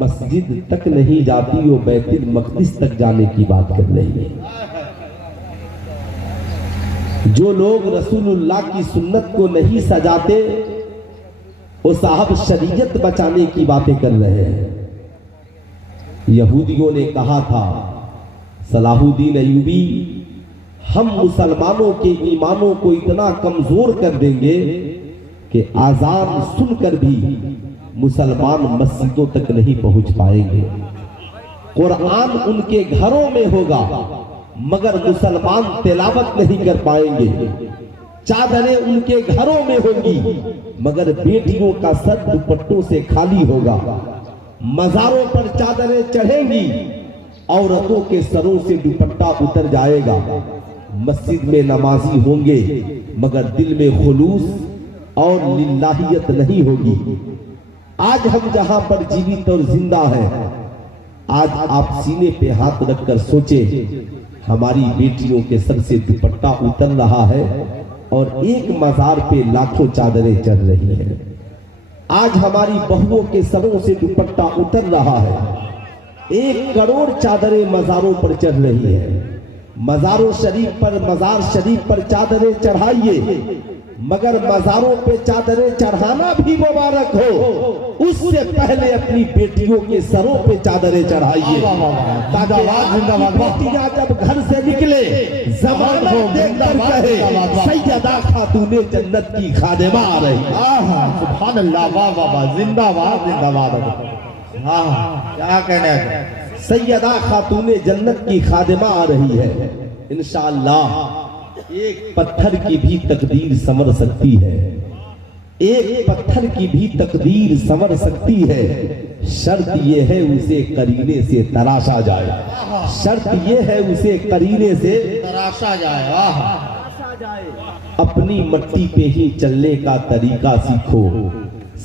مسجد تک نہیں جاتی، وہ بیت المقدس تک جانے کی بات کر رہی ہے۔ جو لوگ رسول اللہ کی سنت کو نہیں سجاتے وہ صاحب شریعت بچانے کی باتیں کر رہے ہیں۔ یہودیوں نے کہا تھا صلاح الدین ایوبی ہم مسلمانوں کے ایمانوں کو اتنا کمزور کر دیں گے کہ آذان سن کر بھی مسلمان مسجدوں تک نہیں پہنچ پائیں گے، قرآن ان کے گھروں میں ہوگا مگر مسلمان تلاوت نہیں کر پائیں گے، چادریں ان کے گھروں میں ہوں گی مگر بیٹیوں کا سر دوپٹوں سے خالی ہوگا، مزاروں پر چادریں چڑھیں گی عورتوں کے سروں سے دوپٹہ اتر جائے گا، مسجد میں نمازی ہوں گے مگر دل میں خلوص اور للہیت نہیں ہوگی۔ آج ہم جہاں پر جیوت اور زندہ ہیں، آج آپ سینے پہ ہاتھ رکھ کر سوچیں ہماری بیٹیوں کے سر سے دوپٹہ اتر رہا ہے اور ایک مزار پہ لاکھوں چادریں چڑھ رہی ہیں۔ آج ہماری بہووں کے سروں سے دوپٹہ اتر رہا ہے، 1 کروڑ چادریں مزاروں پر چڑھ رہی ہیں۔ مزار شریف پر چادریں چڑھائیے مگر مزاروں پہ چادریں چڑھانا بھی مبارک ہو، اس سے پہلے اپنی بیٹیوں کے سروں پہ چادریں چڑھائیے تاکہ آپ کی بیٹیاں جب گھر سے نکلے زمانہ دیکھ کر کہے سیدہ خاتون جنت کی خادمہ آ رہی ہے۔ سبحان اللہ، واہ واہ واہ، زندہ باد زندہ باد۔ کیا کہنے ہیں، سیدہ خاتون جنت کی خادمہ آ رہی ہے۔ انشاءاللہ ایک پتھر کی بھی تقدیر سنور سکتی ہے، ایک پتھر کی بھی تقدیر سنور سکتی ہے، شرط یہ ہے اسے قرینے سے تراشا جائے، شرط یہ ہے اسے قرینے سے تراشا جائے۔ اپنی مٹی پہ ہی چلنے کا طریقہ سیکھو،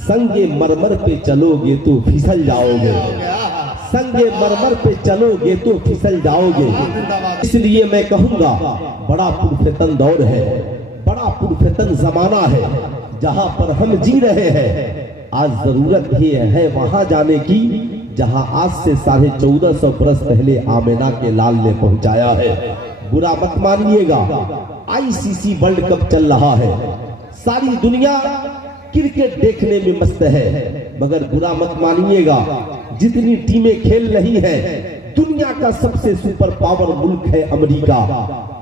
سنگ مرمر پہ چلو گے تو پھسل جاؤ گے، سنگ مرمر پہ چلو گے تو پھسل جاؤ گے۔ اس لیے میں کہوں گا بڑا پرفتن دور ہے، بڑا پرفتن زمانہ ہے جہاں پر ہم جی رہے ہیں۔ آج ضرورت یہ ہے وہاں جانے کی جہاں آج سے 1450 برس پہلے آمینہ کے لال نے پہنچایا ہے۔ برا مت مانیے گا، ICC ورلڈ کپ چل رہا ہے، ساری دنیا کرکٹ دیکھنے میں مست ہے مگر برا مت مانیے گا جتنی ٹیمیں کھیل رہی ہیں، دنیا کا سب سے سپر پاور ملک ہے امریکہ،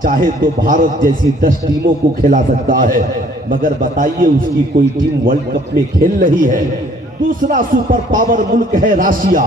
چاہے تو بھارت جیسی 10 ٹیموں کو کھلا سکتا ہے مگر بتائیے اس کی کوئی ٹیم ورلڈ کپ میں کھیل رہی ہے۔ دوسرا سپر پاور ملک ہے راشیا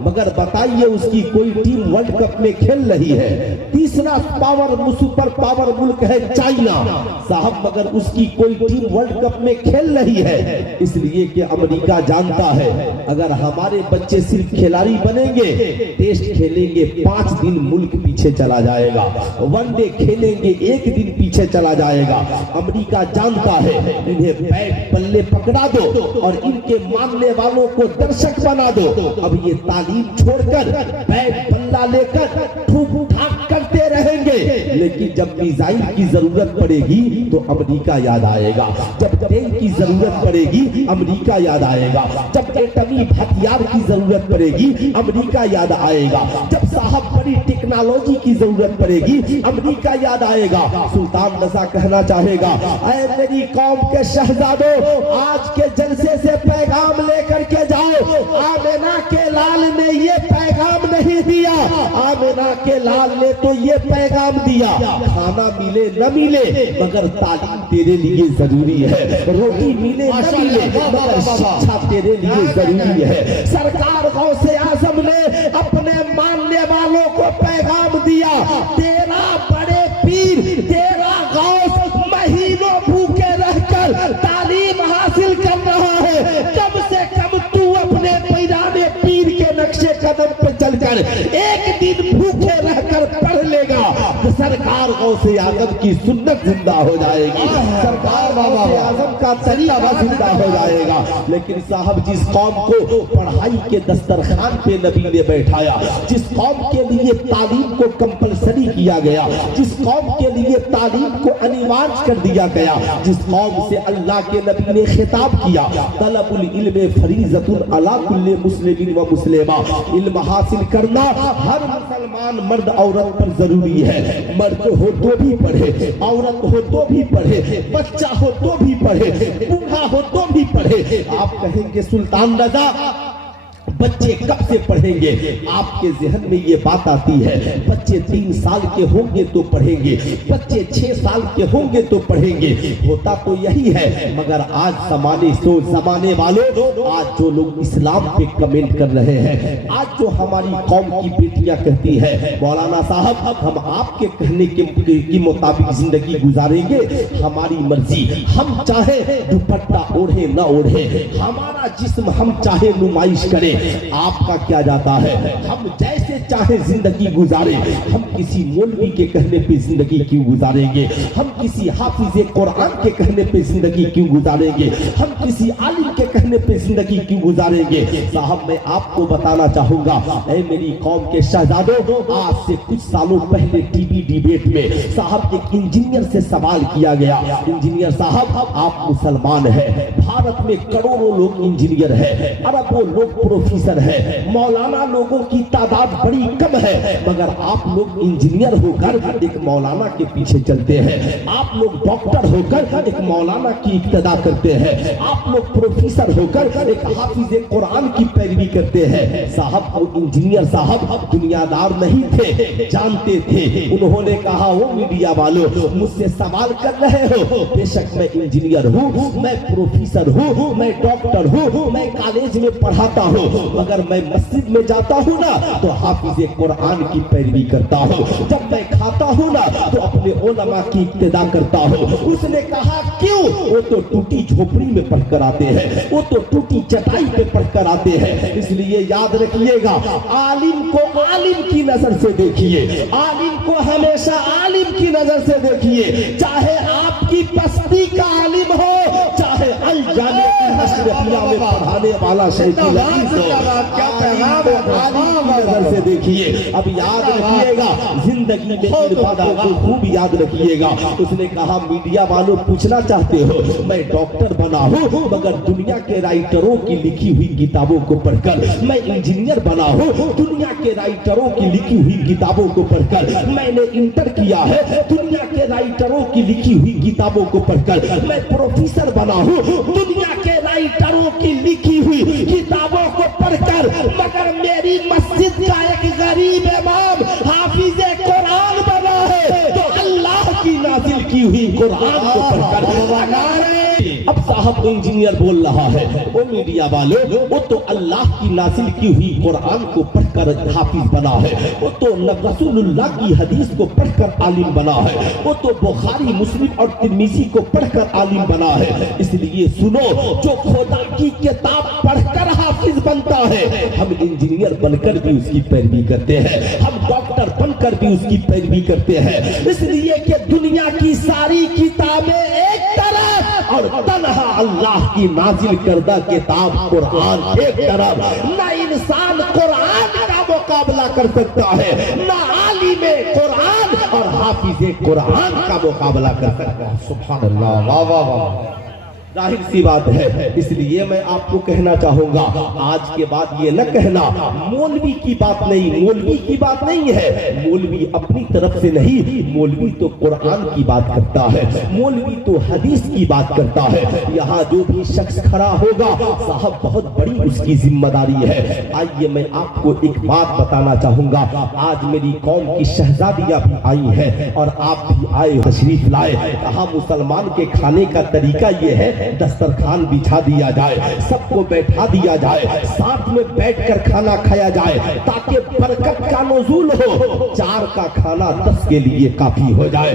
مگر بتائیے اس کی کوئی ٹیم ورلڈ کپ میں کھیل رہی ہے۔ تیسرا سپر پاور ملک ہے چائنا صاحب مگر اس کی کوئی ٹیم ورلڈ کپ میں کھیل رہی ہے، اس لیے کہ امریکہ جانتا ہے اگر ہمارے بچے صرف کھلاڑی بنیں گے، ٹیسٹ کھیلیں گے 5 دن ملک پیچھے چلا جائے گا، ون ڈے کھیلیں گے 1 دن پیچھے چلا جائے گا۔ امریکہ جانتا ہے انہیں بیٹ بلے پکڑا دو اور ان کے ماننے والوں کو درشک بنا دو، اب یہ تعلیم چھوڑ کر بیٹ بلہ لے کر ٹھوک ٹھاک کرتے رہیں گے، لیکن جب میزائل کی ضرورت پڑے گی تو امریکہ یاد آئے گا، جب ٹینک کی ضرورت پڑے گی امریکہ یاد آئے گا، جب ایٹمی ہتھیار کی ضرورت پڑے گی امریکہ یاد آئے گا، جب صاحب بڑی ٹیکنالوجی کی ضرورت پڑے گی امریکہ یاد آئے گا۔ سلطان رضا کہنا چاہے گا اے میری قوم کے شہزادوں، آج کے جلسے سے پیغام لے کر کے جاؤ، آمینہ کے لال نے یہ پیغام نہیں دیا، آمینہ کے لال نے تو یہ پیغام دیا کھانا ملے نہ ملے مگر تعلیم تیرے لیے ضروری ہے، روٹی ملے نہ ملے مگر شکشا تیرے لیے ضروری ہے۔ سرکار غوث اعظم نے اپنے ماننے والوں کو پیغام دیا، تیرا بڑے پیر تیرا غوث مہینوں بھوکے رہ کر تعلیم حاصل کر رہا ہے، کم سے کم تو اپنے پیرانے پیر کے نقشے قدم پہ چل کر 1 دن بھوکے رہ کر پڑھ لے گا۔ سرکار غوث اعظم کی سنت زندہ ہو جائے گی، سرکار غوث اعظم کا طریقہ زندہ ہو جائے گا۔ لیکن صاحب جس قوم کو پڑھائی کے دسترخوان پہ نبی نے بیٹھایا، جس قوم کے لیے تعلیم کو کمپلسری کیا گیا، جس قوم کے لیے تعلیم کو انیواج کر دیا گیا، جس قوم سے اللہ کے نبی نے خطاب کیا، طلب العلم فریضۃ علی کل مسلم و مسلمہ، علم حاصل کرنا ہر مسلمان مرد عورت پر ضروری ہے۔ مرد ہو تو بھی پڑھے، عورت ہو تو بھی پڑھے، بچہ ہو تو بھی پڑھے، بوڑھا ہو تو بھی پڑھے۔ آپ کہیں گے سلطان رضا بچے کب سے پڑھیں گے؟ آپ کے ذہن میں یہ بات آتی ہے بچے 3 سال کے ہوں گے تو پڑھیں گے، بچے 6 سال کے ہوں گے تو پڑھیں گے۔ ہوتا تو یہی ہے، مگر آج زمانے والوں، آج جو لوگ اسلام پہ کمنٹ کر رہے ہیں، آج جو ہماری قوم کی بیٹیاں کہتی ہے مولانا صاحب ہم آپ کے کہنے کے مطابق زندگی گزاریں گے، ہماری مرضی، ہم چاہے دوپٹہ اوڑھے نہ اوڑھے، ہمارا جسم ہم چاہے نمائش کریں، آپ کا کیا جاتا ہے؟ ہم جیسے چاہے زندگی گزاریں۔ ہم کسی مولوی کے کہنے پہ زندگی کیوں گزاریں گے؟ ہم کسی حافظ قرآن کے کہنے پہ زندگی کیوں گزاریں گے؟ ہم کسی عالم کے کہنے پہ زندگی کیوں گزاریں گے؟ صاحب میں آپ کو بتانا چاہوں گا، اے میری قوم کے شہزادوں، آج سے کچھ سالوں پہلے ٹی وی ڈیبیٹ میں صاحب ایک انجینئر سے سوال کیا گیا، انجینئر صاحب آپ مسلمان ہیں، بھارت میں کروڑوں لوگ انجینئر ہیں، اربوں لوگ پروفیسر ہے، مولانا لوگوں کی تعداد بڑی کم ہے، مگر آپ لوگ انجینئر ہو کر ایک مولانا کے پیچھے چلتے ہیں، آپ لوگ ڈاکٹر ہو کر ایک مولانا کی اقتدا کرتے ہیں، آپ لوگ پروفیسر ہو کر ایک حافظ قرآن کی پیروی کرتے ہیں۔ صاحب وہ انجینئر صاحب دنیا دار نہیں تھے، جانتے تھے۔ انہوں نے کہا وہ میڈیا والوں مجھ سے سوال کر رہے ہو، بے شک میں انجینئر ہوں، میں پروفیسر ہوں، میں ڈاکٹر ہوں، میں کالج میں پڑھاتا ہوں، مگر میں مسجد میں جاتا ہوں نا تو حافظ قرآن کی پیروی کرتا ہوں، جب میں کھاتا ہوں نا تو اپنے علماء کی اقتدا کرتا ہوں۔ اس نے کہا کیوں؟ وہ تو ٹوٹی جھوپڑی میں پڑھ کر آتے ہیں، وہ تو ٹوٹی چٹائی پہ پڑھ کر آتے ہیں۔ اس لیے یاد رکھیے گا، عالم کو عالم کی نظر سے دیکھیے، عالم کو ہمیشہ عالم کی نظر سے دیکھیے، چاہے آپ کی بستی کا عالم ہو، چاہے الجامع کی مشرقیہ میں پڑھانے والا شیخ الحدیث ہو، عالم کو عالم کی نظر سے دیکھیے۔ اب یاد رکھیے گا زندگی میں ان باتوں کو خوب یاد رکھیے گا۔ اس نے کہا میڈیا والوں پوچھنا چاہتے ہو میں ڈاکٹر بنا ہوں، مگر دنیا کے رائٹروں کی لکھی ہوئی کتابوں کو پڑھ کر، میں انجینئر بنا ہوں، دنیا کے رائٹروں کی لکھی ہوئی کتابوں کو پڑھ کر، میں نے انٹر کیا ہے، دنیا کے رائٹروں کی لکھی ہوئی کتابوں کو پڑھ کر، میں پروفیسر بنا ہوں، دنیا کے رائٹروں کی لکھی ہوئی کتابوں کو پڑھ کر، مگر میری مسجد کا ایک غریب امام حافظ قرآن بنا ہے تو اللہ کی نازل کی ہوئی قرآن کو پڑھ کر بنا ہے۔ اب صاحب انجینئر بول رہا ہے، وہ میڈیا والوں وہ تو اللہ کی نازل کی ہوئی قرآن کو پڑھ کر حافظ بنا ہے، وہ تو رسول اللہ کی حدیث کو پڑھ کر عالم بنا ہے، وہ تو بخاری مسلم اور ترمذی کو پڑھ کر عالم بنا ہے۔ اس لیے سنو، جو خدا کی کتاب پڑھ کر حافظ بنتا ہے، ہم انجینئر بن کر بھی اس کی پیروی کرتے ہیں، ہم ڈاکٹر بن کر بھی اس کی پیروی کرتے ہیں، اس لیے کہ دنیا کی ساری کتابیں ایک طرف اور تنہا اللہ کی نازل کردہ کتاب قرآن ایک طرف۔ نہ انسان قرآن کا مقابلہ کر سکتا ہے، نہ عالم قرآن اور حافظ قرآن کا مقابلہ کر سکتا ہے۔ سبحان اللہ، واہ واہ واہ۔ ظاہر سی بات ہے، اس لیے میں آپ کو کہنا چاہوں گا آج کے بعد یہ نہ کہنا مولوی کی بات نہیں، مولوی کی بات نہیں ہے، مولوی اپنی طرف سے نہیں، مولوی تو قرآن کی بات کرتا ہے، مولوی تو حدیث کی بات کرتا ہے۔ یہاں جو بھی شخص کھڑا ہوگا صاحب بہت بڑی اس کی ذمہ داری ہے۔ آئیے میں آپ کو ایک بات بتانا چاہوں گا، آج میری قوم کی شہزادیاں بھی آئی ہیں اور آپ بھی آئے تشریف لائے، کہا مسلمان کے کھانے کا طریقہ یہ ہے دسترخوان بچھا دیا جائے، سب کو بیٹھا دیا جائے، ساتھ میں بیٹھ کر کھانا کھایا جائے تاکہ برکت کا نزول ہو۔ 4 کا کھانا 10 کے لیے کافی ہو جائے،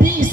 20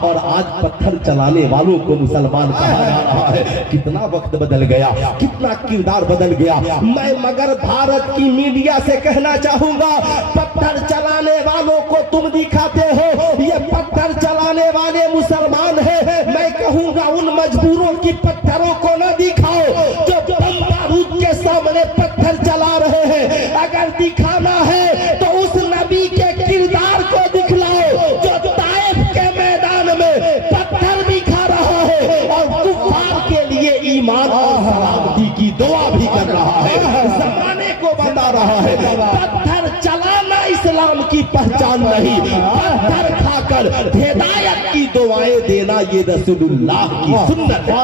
اور آج پتھر چلانے والوں کو مسلمان کہا جا رہا ہے. کتنا وقت بدل گیا, کتنا کردار بدل گیا. میں مگر بھارت کی میڈیا سے کہنا چاہوں گا, پتھر چلانے والوں کو تم دکھاتے ہو یہ پتھر چلانے والے مسلمان ہیں. میں کہوں گا ان مجبوروں کی پتھروں کو نہ دکھاؤ جو بم بارود کے سامنے پتھر چلا رہے ہیں. اگر دکھانا ہے تو اس نبی کے کردار کو دکھلاؤ جو طائف کے میدان میں پتھر بھی کھا رہا ہے اور کفار کے لیے ایمان اور سلامتی کی دعا بھی کر رہا ہے, زمانے کو بتا رہا ہے. پتھر چلانا اسلام کی پہچان نہیں, پتھر کھا کر ہدایت کی دعائیں دینا یہ رسول اللہ کی سنت ہے.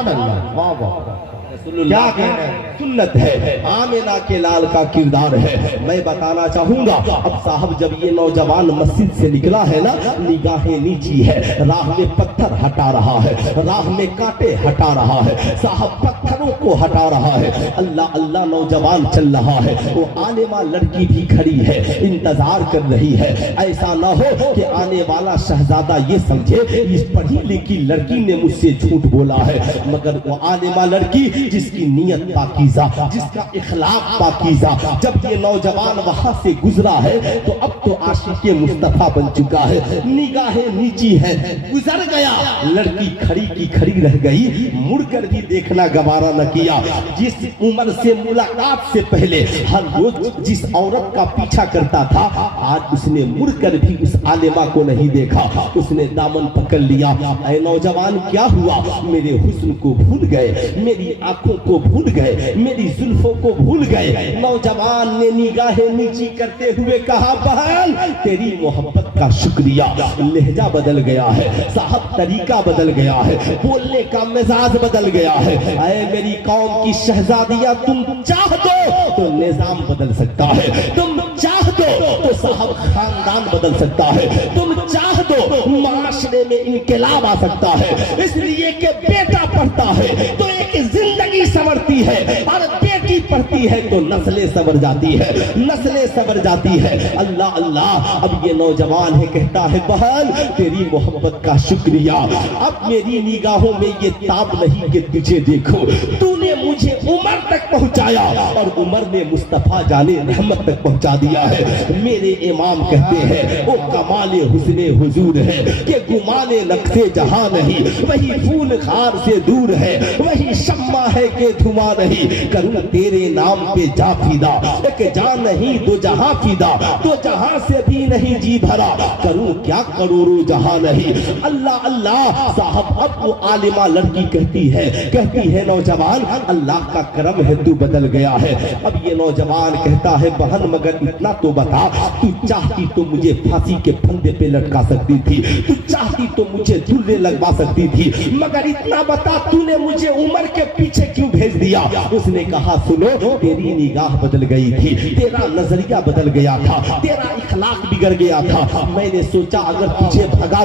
کیا سنت ہے, آمنہ کے لال کا کردار ہے. میں بتانا چاہوں گا, اب صاحب جب یہ نوجوان مسجد سے نکلا ہے نا, نگاہیں نیچی ہے, راہ میں پتھر ہٹا رہا ہے, راہ میں کانٹے ہٹا رہا ہے, صاحب پتھروں کو ہٹا رہا ہے. اللہ اللہ نوجوان چل رہا ہے, وہ عالمہ لڑکی بھی کھڑی ہے, انتظار کر رہی ہے. ایسا نہ ہو کہ آنے والا شہزادہ یہ سمجھے اس پڑھی لکھی لڑکی نے مجھ سے جھوٹ بولا ہے, مگر وہ عالمہ لڑکی جس کی نیت پاکیزہ, جس کا اخلاق پاکیزہ, جب یہ نوجوان وہاں سے گزرا ہے تو اب تو عاشق مصطفیٰ بن چکا ہے. نگاہیں نیچی ہے, گزر گیا, لڑکی کھڑی کی کھڑی رہ گئی, مڑ کر بھی دیکھنا گوارا نہ کیا. جس عمر سے ملاقات سے پہلے ہر روز جس عورت کا پیچھا کرتا تھا, آج اس نے مڑ کر بھی اس عالمہ کو نہیں دیکھا. اس نے دامن پکڑ لیا. اے نوجوان کیا ہوا, میرے حسن کو بھول گئے, میری آنکھوں کو بھول گئے, میری زلفوں کو بھول گئے. نوجوان نے نگاہیں نیچی کرتے ہوئے کہا, بہن تیری محبت کا شکریہ. لہجہ بدل گیا ہے صاحب, طریقہ بدل گیا ہے, بولنے کا مزاج بدل گیا ہے. اے میری قوم کی شہزادیاں, تم چاہ دو تو نظام بدل سکتا ہے, تم چاہ دو تو صاحب خاندان بدل سکتا ہے, تم چاہ دو معاشرے میں انقلاب آ سکتا ہے. اس لیے کہ بیٹا پڑھتا ہے تو ایک زندگی سنورتی ہے, اور بیٹی پڑھتی ہے تو نسلیں سنور جاتی ہے, نسلیں سنور جاتی ہے. اللہ اللہ, اب یہ نوجوان ہے کہتا ہے, بہن تیری محبت کا شکریہ. اب میری نگاہوں میں یہ تاب نہیں کہ تجھے دیکھو, تو نے مجھے عمر تک پہنچایا اور عمر نے مصطفیٰ جانے رحمت تک پہنچا دیا ہے. میرے امام کہتے ہیں وہ کمال حسن حضور ہے کہ گمانے نقشے جہاں نہیں, وہی پھول خار سے دور ہے, وہی شمع ہے کہ دھواں نہیں. کروں تیرے نام پہ جا فیدا, ایک جان نہیں دو جہاں فیدا, تو جہاں سے بھی نہیں جی بھرا, کروں کیا کروڑوں جہاں نہیں. اللہ اللہ, صاحب اب وہ عالمہ لڑکی کہتی ہے نوجوان اللہ کا کرم ہے تو بدل گیا ہے. اب یہ نوجوان کہتا ہے, بہن مگر اتنا تو بتا, تو چاہتی تو مجھے پھانسی کے پھندے پہ لٹکا سکتی تھی, تو چاہتی تو مجھے دھلے لگوا سکتی تھی, مگر اتنا بتا تو نے مجھے عمر کے پیچھے کیوں بھیج دیا. اس نے کہا, سنو تیری نگاہ بدل گئی تھی, تیرا نظریہ بدل گیا تھا, تیرا اخلاق بگڑ گیا تھا. میں نے سوچا اگر تجھے بھگا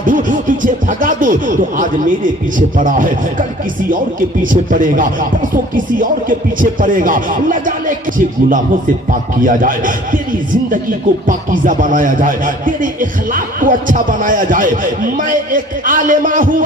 دوں تو آج میرے پیچھے پڑا ہے, کل کسی اور کے پیچھے پڑے گا, پرسوں کسی اور کے پیچھے پڑے گا. نہ جانے کسی گناہوں سے پاک کیا جائے, تیری زندگی کو پاکیزہ بنایا جائے, تیرے اخلاق کو اچھا بنایا جائے. میں ایک عالمہ ہوں,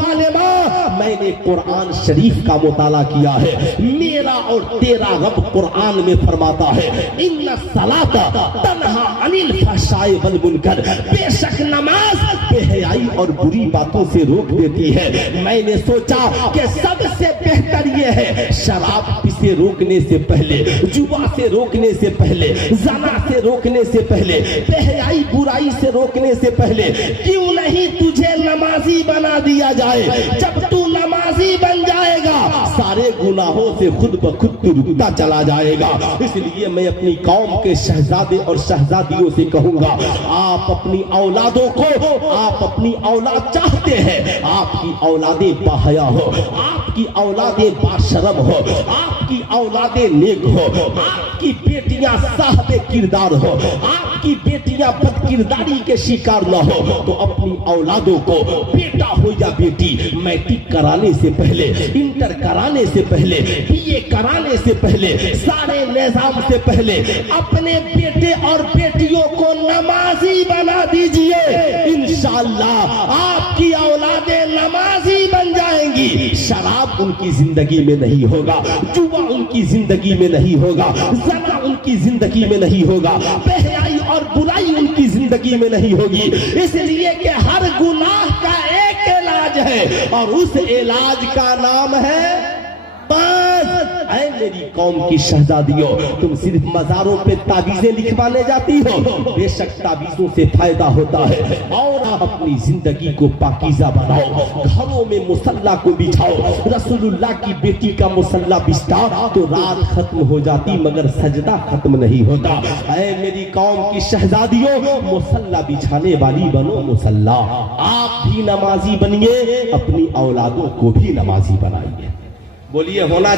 میں نے قرآن شریف کا مطالعہ کیا ہے. میرا اور تیرا رب قرآن میں فرماتا ہے, ان الصلاۃ تنہا عن الفحشاء والمنکر, بے شک نماز بے حیائی اور بری باتوں سے روک دیتی ہے. میں نے سوچا کہ سب سے بہتر یہ ہے, شراب سے روکنے سے پہلے, جوا سے روکنے سے پہلے, زنا سے روکنے سے پہلے, بے حیائی برائی سے روکنے سے پہلے, کیوں نہیں تجھے نمازی بنا دیا جائے. جب تو نمازی بن جائے گا سارے گناہوں سے خود بخود تو رکتا چلا جائے گا. اس لیے میں اپنی قوم کے شہزادے اور شہزادیوں سے کہوں گا, آپ اپنی اولادوں کو, آپ اپنی اولاد چاہتے ہیں, آپ کی اولادیں باحیا ہو, آپ کی اولادیں باشرم ہو, آپ کی اولادیں نیک ہو, آپ کی بیٹیاں صاحب کردار ہو, آپ کی بیٹیاں بد کرداری کے شکار نہ ہو, تو اپنی اولادوں کو بیٹا ہو یا بیٹی میٹرک کرانے سے پہلے، انٹر کرانے سے پہلے، BA کرانے سے پہلے، سارے نظام سے پہلے اپنے بیٹے اور بیٹیوں کو نمازی بنا دیجئے، انشاءاللہ آپ کی اولادیں نمازی بن جائیں گی۔ شراب ان کی زندگی میں نہیں ہوگا، جوا ان کی زندگی میں نہیں ہوگا، زنا ان کی زندگی میں نہیں ہوگا، بے حیائی اور برائی ان کی زندگی میں نہیں ہوگی، اس لیے کہ ہر گناہ کا ایک علاج ہے اور اس علاج کا نام ہے بس۔ اے میری قوم کی شہزادیوں، تم صرف مزاروں پہ تعویذیں لکھوانے جاتی ہو، بے شک تعویذوں سے فائدہ ہوتا ہے، اور آپ اپنی زندگی کو پاکیزہ بناؤ، گھروں میں مصلی کو بچھاؤ۔ رسول اللہ کی بیٹی کا مصلی بچھتا تو رات ختم ہو جاتی مگر سجدہ ختم نہیں ہوتا۔ اے میری قوم کی شہزادیوں، مصلی بچھانے والی بنو مصلی، آپ بھی نمازی بنیے، اپنی اولادوں کو بھی نمازی بنائیے۔ بولیے ہونا